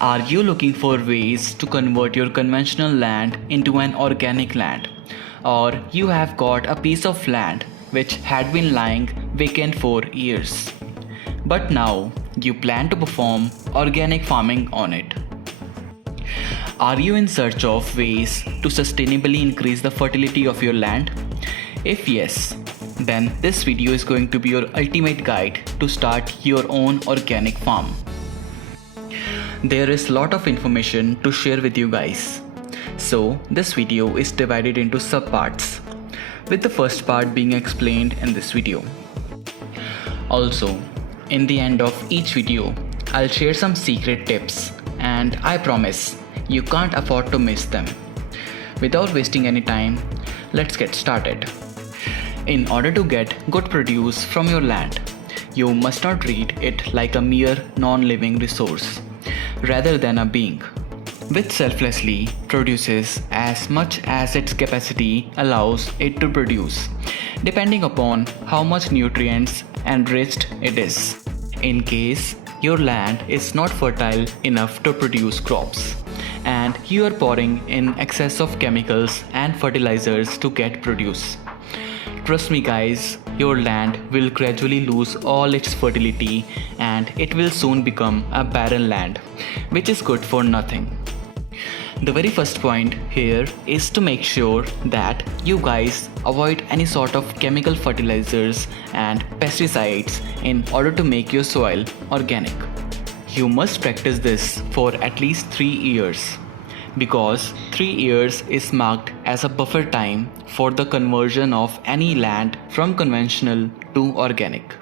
Are you looking for ways to convert your conventional land into an organic land? Or you have got a piece of land which had been lying vacant for years, but now you plan to perform organic farming on it? Are you in search of ways to sustainably increase the fertility of your land? If yes, then this video is going to be your ultimate guide to start your own organic farm. There is a lot of information to share with you guys. So this video is divided into subparts, with the first part being explained in this video. Also, in the end of each video, I'll share some secret tips, and I promise you can't afford to miss them. Without wasting any time, let's get started. In order to get good produce from your land, you must not treat it like a mere non-living resource, rather than a being, which selflessly produces as much as its capacity allows it to produce, depending upon how much nutrients enriched it is. In case your land is not fertile enough to produce crops, and you are pouring in excess of chemicals and fertilizers to get produce, trust me guys, your land will gradually lose all its fertility and it will soon become a barren land, which is good for nothing. The very first point here is to make sure that you guys avoid any sort of chemical fertilizers and pesticides in order to make your soil organic. You must practice this for at least 3 years, because 3 years is marked as a buffer time for the conversion of any land from conventional to organic,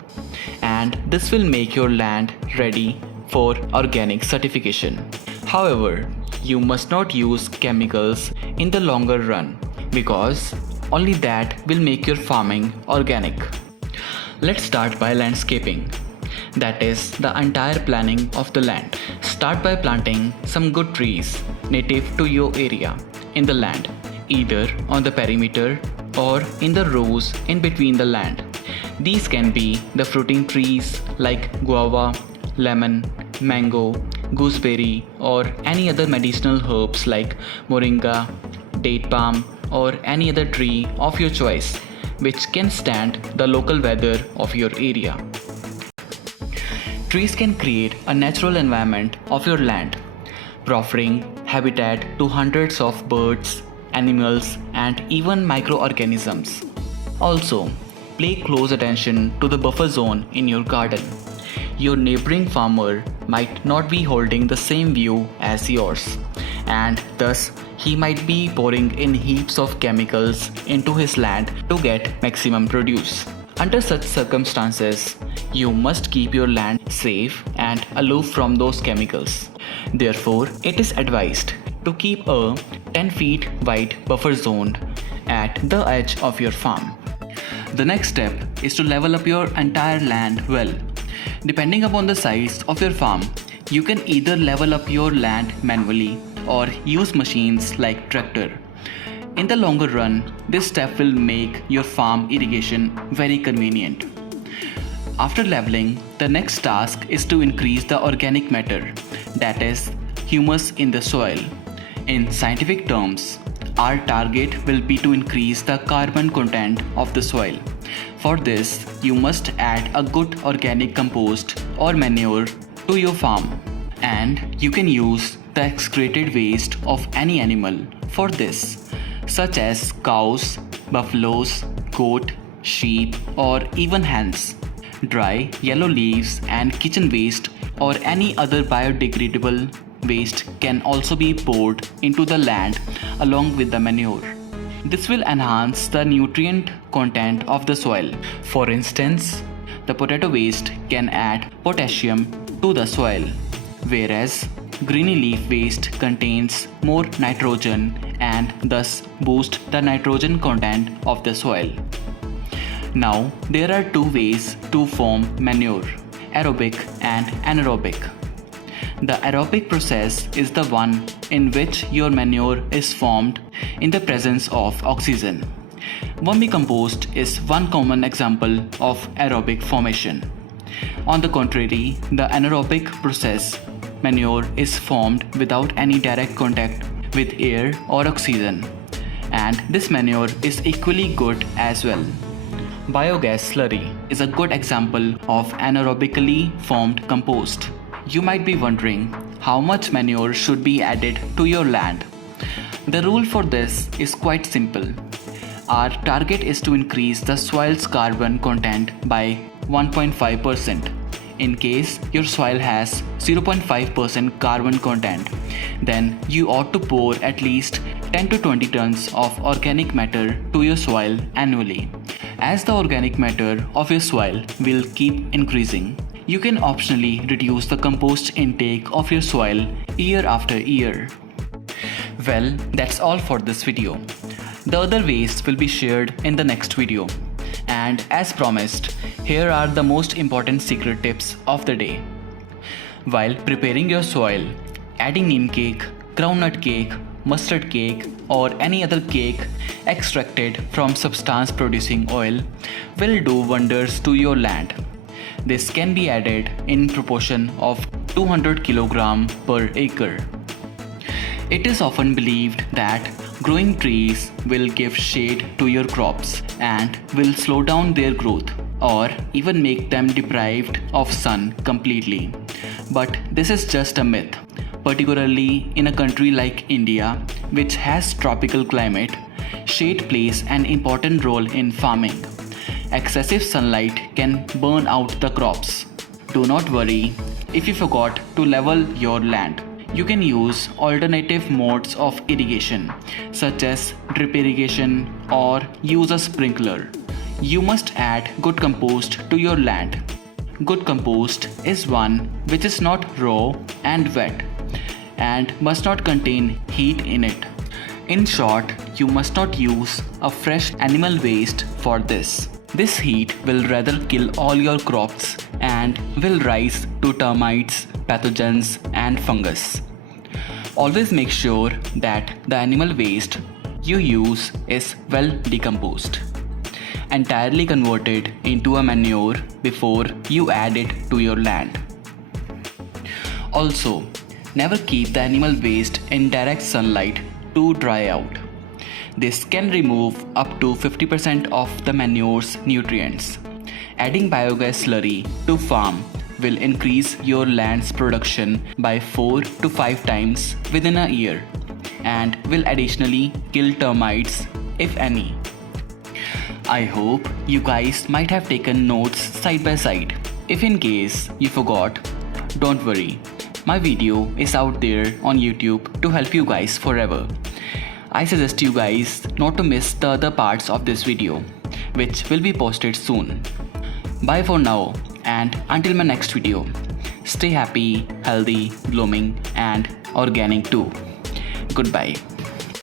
and this will make your land ready for organic certification. However, you must not use chemicals in the longer run, because only that will make your farming organic. Let's start by landscaping. That is the entire planning of the land. Start by planting some good trees native to your area in the land, either on the perimeter or in the rows in between the land. These can be the fruiting trees like guava, lemon, mango, gooseberry, or any other medicinal herbs like moringa, date palm, or any other tree of your choice which can stand the local weather of your area. Trees can create a natural environment of your land, proffering habitat to hundreds of birds, animals, and even microorganisms. Also, pay close attention to the buffer zone in your garden. Your neighboring farmer might not be holding the same view as yours, and thus he might be pouring in heaps of chemicals into his land to get maximum produce. Under such circumstances, you must keep your land safe and aloof from those chemicals. Therefore, it is advised to keep a 10 feet wide buffer zone at the edge of your farm. The next step is to level up your entire land well. Depending upon the size of your farm, you can either level up your land manually or use machines like tractor. In the longer run, this step will make your farm irrigation very convenient. After leveling, the next task is to increase the organic matter, that is, humus in the soil. In scientific terms, our target will be to increase the carbon content of the soil. For this, you must add a good organic compost or manure to your farm, and you can use the excreted waste of any animal for this, such as cows, buffaloes, goat, sheep, or even hens. Dry, yellow leaves and kitchen waste or any other biodegradable waste can also be poured into the land along with the manure. This will enhance the nutrient content of the soil. For instance, the potato waste can add potassium to the soil, whereas greeny leaf waste contains more nitrogen and thus boost the nitrogen content of the soil. Now, there are two ways to form manure: aerobic and anaerobic. The aerobic process is the one in which your manure is formed in the presence of oxygen. Vermicompost is one common example of aerobic formation. On the contrary, the anaerobic process manure is formed without any direct contact with air or oxygen, and this manure is equally good as well. Biogas slurry is a good example of anaerobically formed compost. You might be wondering how much manure should be added to your land. The rule for this is quite simple. Our target is to increase the soil's carbon content by 1.5%. In case your soil has 0.5% carbon content, then you ought to pour at least 10 to 20 tons of organic matter to your soil annually. As the organic matter of your soil will keep increasing, you can optionally reduce the compost intake of your soil year after year. Well, that's all for this video. The other ways will be shared in the next video. And as promised, here are the most important secret tips of the day. While preparing your soil, adding neem cake, groundnut cake, mustard cake or any other cake extracted from substance producing oil will do wonders to your land. This can be added in proportion of 200 kg per acre. It is often believed that growing trees will give shade to your crops and will slow down their growth or even make them deprived of sun completely. But this is just a myth, particularly in a country like India, which has tropical climate. Shade plays an important role in farming. Excessive sunlight can burn out the crops. Do not worry if you forgot to level your land. You can use alternative modes of irrigation such as drip irrigation or use a sprinkler. You must add good compost to your land. Good compost is one which is not raw and wet and must not contain heat in it. In short, you must not use a fresh animal waste for this. This heat will rather kill all your crops and will rise to termites, pathogens and fungus. Always make sure that the animal waste you use is well decomposed, entirely converted into a manure before you add it to your land. Also, never keep the animal waste in direct sunlight to dry out. This can remove up to 50% of the manure's nutrients. Adding biogas slurry to farm will increase your land's production by 4 to 5 times within a year and will additionally kill termites if any. I hope you guys might have taken notes side by side. If in case you forgot, don't worry. My video is out there on YouTube to help you guys forever. I suggest you guys not to miss the other parts of this video, which will be posted soon. Bye for now, and until my next video, stay happy, healthy, blooming and organic too. Goodbye.